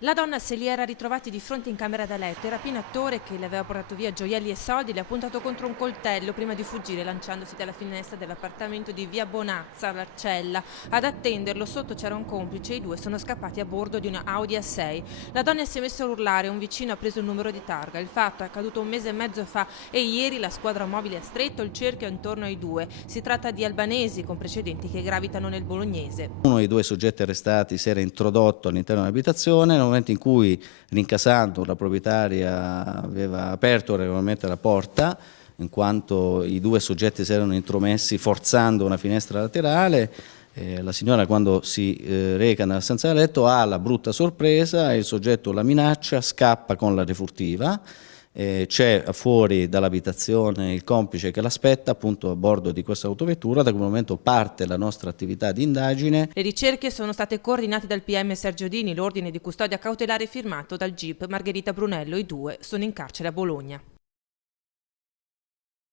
La donna se li era ritrovati di fronte in camera da letto. Il rapinatore, che le aveva portato via gioielli e soldi, le ha puntato contro un coltello prima di fuggire lanciandosi dalla finestra dell'appartamento di via Bonazza, Larcella. Ad attenderlo sotto c'era un complice e i due sono scappati a bordo di una Audi A6. La donna si è messa a urlare, un vicino ha preso il numero di targa. Il fatto è accaduto un mese e mezzo fa e ieri la squadra mobile ha stretto il cerchio intorno ai due. Si tratta di albanesi con precedenti che gravitano nel bolognese. Uno dei due soggetti arrestati si era introdotto all'interno dell'abitazione, nel momento in cui, rincasando, la proprietaria aveva aperto regolarmente la porta, in quanto i due soggetti si erano intromessi forzando una finestra laterale. La signora, quando si reca nella stanza da letto, ha la brutta sorpresa, il soggetto la minaccia, scappa con la refurtiva. C'è fuori dall'abitazione il complice che l'aspetta appunto a bordo di questa autovettura. Da quel momento parte la nostra attività di indagine. Le ricerche sono state coordinate dal PM Sergio Dini, l'ordine di custodia cautelare firmato dal GIP Margherita Brunello. I due sono in carcere a Bologna.